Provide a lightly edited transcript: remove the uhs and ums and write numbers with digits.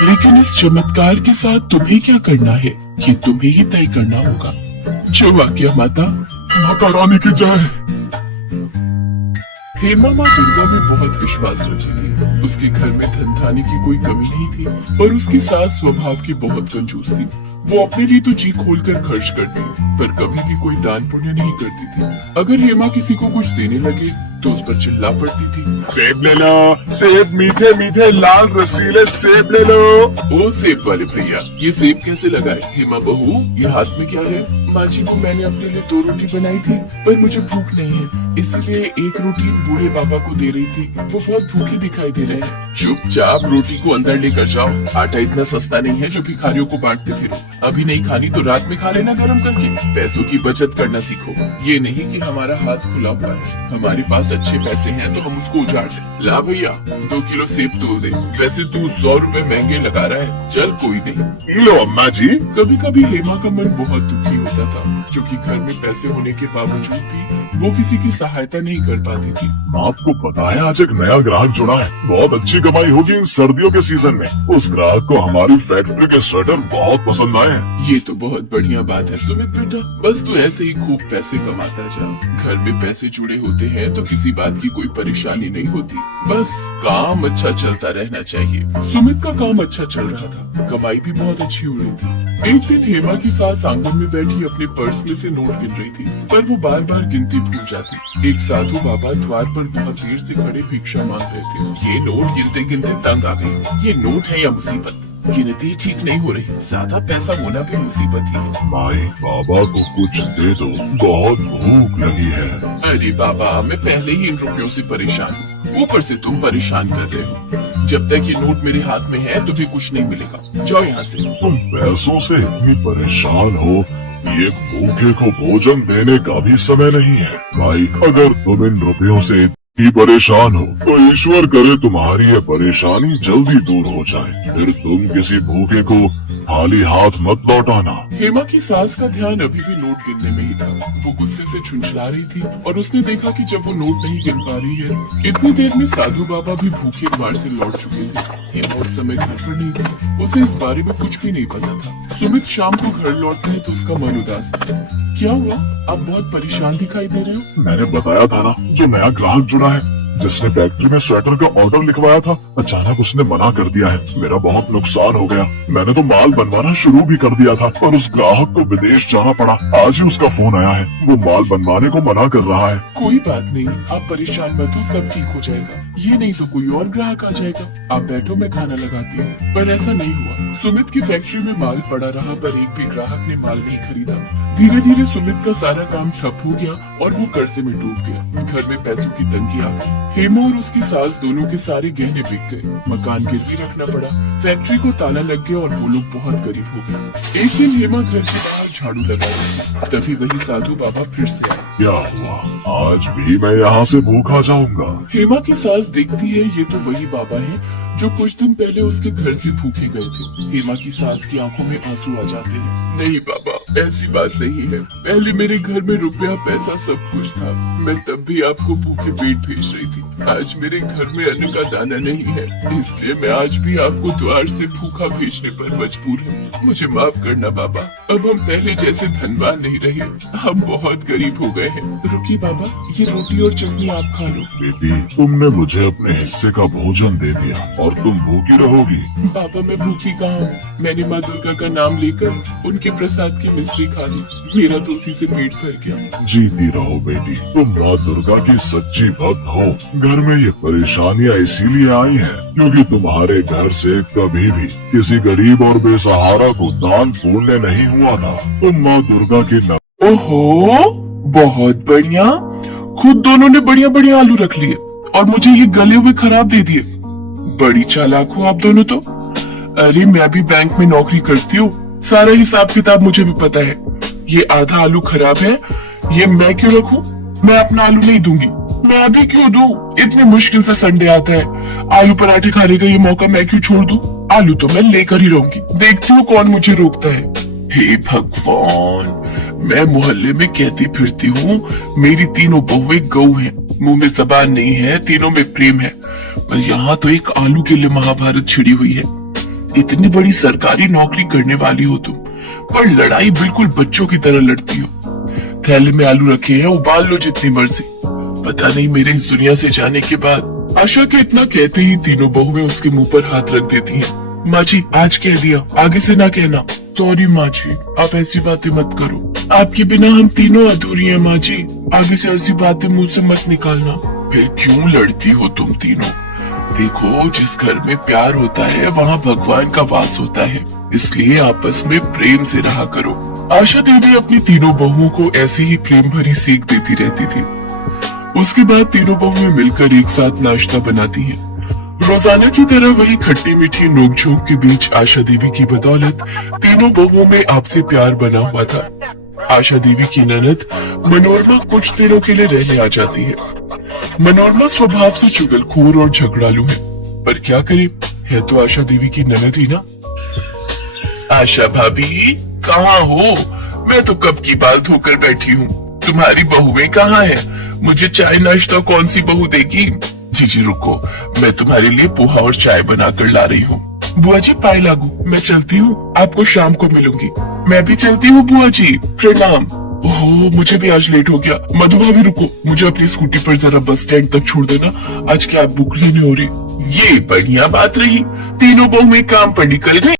लेकिन इस चमत्कार के साथ तुम्हें क्या करना है ये तुम्हें ही तय करना होगा। जो वाक्य माता। माता रानी की जय। हेमा माँ दुर्गा में बहुत विश्वास रखती थी। उसके घर में धन धान्य की कोई कमी नहीं थी, पर उसकी सास स्वभाव की बहुत कंजूस थी। वो अपने लिए तो जी खोलकर खर्च करती, पर कभी भी कोई दान पुण्य नहीं करती थी। अगर हेमा किसी को कुछ देने लगे तो उस पर चिल्ला पड़ती थी, सेब ले लो, सेब मीठे मीठे लाल रसीले सेब ले लो। ओ सेब वाले भैया, ये सेब कैसे लगाए? हेमा बहू, ये हाथ में क्या है? माँ जी, वो मैंने अपने लिए 2 रोटी बनाई थी, पर मुझे भूख नहीं है, इसलिए 1 रोटी बूढ़े बाबा को दे रही थी। वो बहुत भूखे दिखाई दे रहे हैं। चुपचाप रोटी को अंदर लेकर जाओ। आटा इतना सस्ता नहीं है जो भिखारियों को बांटते फिरो। अभी नहीं खानी तो रात में खा लेना गरम करके। पैसों की बचत करना सीखो। ये नहीं कि हमारा हाथ खुला हुआ है, हमारे पास अच्छे पैसे हैं तो हम उसको उजाड़ दें। ला भैया, 2 किलो सेब तोल दे। वैसे तू 100 रुपए महंगे लगा रहा है, चल कोई नहीं। लो अम्मा जी। कभी कभी हेमा का मन बहुत दुखी होता था, क्योंकि घर में पैसे होने के बावजूद भी वो किसी की सहायता नहीं कर पाती थी। आपको पता है आज एक नया ग्राहक जुड़ा है, बहुत अच्छी कमाई होगी इन सर्दियों के सीजन में। उस ग्राहक को हमारी फैक्ट्री के स्वेटर बहुत पसंद आए हैं। ये तो बहुत बढ़िया बात है सुमित बेटा, बस तू ऐसे ही खूब पैसे कमाता जा। घर में पैसे जुड़े होते हैं तो किसी बात की कोई परेशानी नहीं होती, बस काम अच्छा चलता रहना चाहिए। सुमित का काम अच्छा चल रहा था, कमाई भी बहुत अच्छी हो रही थी। एक दिन हेमा की सास आंगन में बैठी अपने पर्स में से नोट गिन रही थी, पर वो बार बार गिनती भूल जाती। एक साधु बाबा द्वार पर बहुत देर से खड़े भिक्षा मांग रहे थे। ये नोट गिनते गिनते तंग आ गई। ये नोट है या मुसीबत? गिनती ठीक नहीं हो रही, ज्यादा पैसा होना भी मुसीबत ही है। माई, बाबा को कुछ दे दो, बहुत भूख लगी है। अरे बाबा, मैं पहले ही इन रुपयों से परेशान हूँ, ऊपर से तुम परेशान कर रहे हो। जब तक ये नोट मेरे हाथ में है तुम्हें कुछ नहीं मिलेगा, जाओ यहाँ से। तुम पैसों से इतनी परेशान हो, ये भूखे को भोजन देने का भी समय नहीं है। भाई, अगर तुम इन रुपयों से इतनी परेशान हो तो ईश्वर करे तुम्हारी ये परेशानी जल्दी दूर हो जाए, फिर तुम किसी भूखे को खाली हाथ मत लौटाना। हेमा की सास का ध्यान अभी भी नोट गिनने में ही था। वो गुस्से से झुंझला रही थी और उसने देखा कि जब वो नोट नहीं गिन पा रही है, इतनी देर में साधु बाबा भी भूखे द्वार से लौट चुके थे। हेमा उस समय घर पर नहीं थी, उसे इस बारे में कुछ भी नहीं पता था। सुमित शाम को घर लौटता है तो उसका मन उदास था। क्या हुआ? आप बहुत परेशान दिखाई दे रहे हो। मैंने बताया था ना, जो नया ग्राहक जुड़ा है, जिसने फैक्ट्री में स्वेटर का ऑर्डर लिखवाया था, अचानक उसने मना कर दिया है। मेरा बहुत नुकसान हो गया। मैंने तो माल बनवाना शुरू भी कर दिया था, पर उस ग्राहक को विदेश जाना पड़ा। आज ही उसका फोन आया है, वो माल बनवाने को मना कर रहा है। कोई बात नहीं, आप परेशान मत हो, सब ठीक हो जाएगा। ये नहीं तो कोई और ग्राहक आ जाएगा। आप बैठो, मैं खाना लगाती हूँ। पर ऐसा नहीं हुआ। सुमित की फैक्ट्री में माल पड़ा रहा, पर एक भी ग्राहक ने माल नहीं खरीदा। धीरे धीरे सुमित का सारा काम ठप हो गया और वो कर्जे में डूब गया। घर में पैसों की तंगी आ गई। हेमा और उसकी सास दोनों के सारे गहने बिक गए। मकान गिरवी रखना पड़ा। फैक्ट्री को ताला लग गया और वो लोग बहुत गरीब हो गए। एक दिन हेमा घर के बाहर झाड़ू लगा रही थी, तभी वही साधु बाबा फिर से आए। क्या हुआ? आज भी मैं यहाँ से भूखा जाऊंगा। हेमा की सास देखती है ये तो वही बाबा है जो कुछ दिन पहले उसके घर से भूखे गए थे। हेमा की सास की आंखों में आंसू आ जाते हैं। नहीं बाबा, ऐसी बात नहीं है। पहले मेरे घर में रुपया पैसा सब कुछ था, मैं तब भी आपको भूखे पेट भेज रही थी। आज मेरे घर में अन्न का दाना नहीं है, इसलिए मैं आज भी आपको द्वार से भूखा भेजने पर मजबूर हूँ। मुझे माफ करना बाबा, अब हम पहले जैसे धनवान नहीं रहे, हम बहुत गरीब हो गए हैं। रुकिए बाबा, ये रोटी और चटनी आप खा लो। बेटी, तुमने मुझे अपने हिस्से का भोजन दे दिया और तुम भूखी रहोगी। बाबा, मैं भूखी कहाँ हूँ? मैंने माँ दुर्गा का नाम लेकर उनके प्रसाद की मिश्री खा ली, मेरा तो उसी से पेट भर गया। जीती रहो बेटी, तुम माँ दुर्गा की सच्ची भक्त हो। घर में ये परेशानियाँ इसीलिए आई हैं क्योंकि तुम्हारे घर से कभी भी किसी गरीब और बेसहारा को दान पुण्य नहीं हुआ था। तुम माँ दुर्गा की न... ओहो, बहुत बढ़िया। खुद दोनों ने बढ़िया बढ़िया आलू रख लिए और मुझे ये गले हुए खराब दे दिए। बड़ी चालाक हो आप दोनों तो। अरे मैं भी बैंक में नौकरी करती हूँ, सारा हिसाब किताब मुझे भी पता है। ये आधा आलू खराब है, ये मैं क्यों रखूं? मैं अपना आलू नहीं दूंगी। मैं अभी क्यों दूं? इतनी मुश्किल से संडे आता है, आलू पराठे खाने का ये मौका मैं क्यों छोड़ दूं? आलू तो मैं लेकर ही रहूंगी, देखती हूँ कौन मुझे रोकता है। हे भगवान, मैं मोहल्ले में कहती फिरती हूँ मेरी तीनों बहुएं गऊ हैं, मुंह में जबान नहीं है, तीनों में प्रेम है, पर यहाँ तो एक आलू के लिए महाभारत छिड़ी हुई है। इतनी बड़ी सरकारी नौकरी करने वाली हो तुम, पर लड़ाई बिल्कुल बच्चों की तरह लड़ती हो। थैले में आलू रखे हैं, उबाल लो जितनी मर्जी। पता नहीं मेरे इस दुनिया से जाने के बाद आशा के इतना कहते ही तीनों बहुएं उसके मुंह पर हाथ रख देती हैं। माँ जी आज कह दिया, आगे से ना कहना। सॉरी माँ जी, आप ऐसी बातें मत करो, आपके बिना हम तीनों अधूरी हैं माँ जी, आगे से ऐसी बातें मुंह से मत निकालना। फिर क्यों लड़ती हो तुम तीनों? देखो जिस घर में प्यार होता है वहाँ भगवान का वास होता है, इसलिए आपस में प्रेम से रहा करो। आशा देवी अपनी तीनों बहुओं को ऐसी ही प्रेम भरी सीख देती रहती थी। उसके बाद तीनों बहुएं मिलकर एक साथ नाश्ता बनाती हैं। रोजाना की तरह वही खट्टी मीठी नोकझोंक के बीच आशा देवी की बदौलत तीनों बहुओं में आपसी प्यार बना हुआ था। आशा देवी की ननद मनोरमा कुछ दिनों के लिए रहने आ जाती है। मनोरमा स्वभाव से चुगलखोर और झगड़ालू है, पर क्या करे, है तो आशा देवी की ननद ही ना। आशा भाभी कहाँ हो? मैं तो कब की बाल धोकर बैठी हूँ, तुम्हारी बहुएं कहाँ हैं? मुझे चाय नाश्ता कौन सी बहू देगी? जी रुको, मैं तुम्हारे लिए पोहा और चाय बनाकर ला रही हूँ। बुआ जी पाए लागू, मैं चलती हूँ, आपको शाम को मिलूंगी। मैं भी चलती हूँ बुआ जी, प्रणाम। ओह मुझे भी आज लेट हो गया। मधु भाभी रुको, मुझे अपनी स्कूटी पर जरा बस स्टैंड तक छोड़ देना, आज कैब बुक ही नहीं हो रही। ये बढ़िया बात रही, तीनों बहुएं काम पर निकल गई।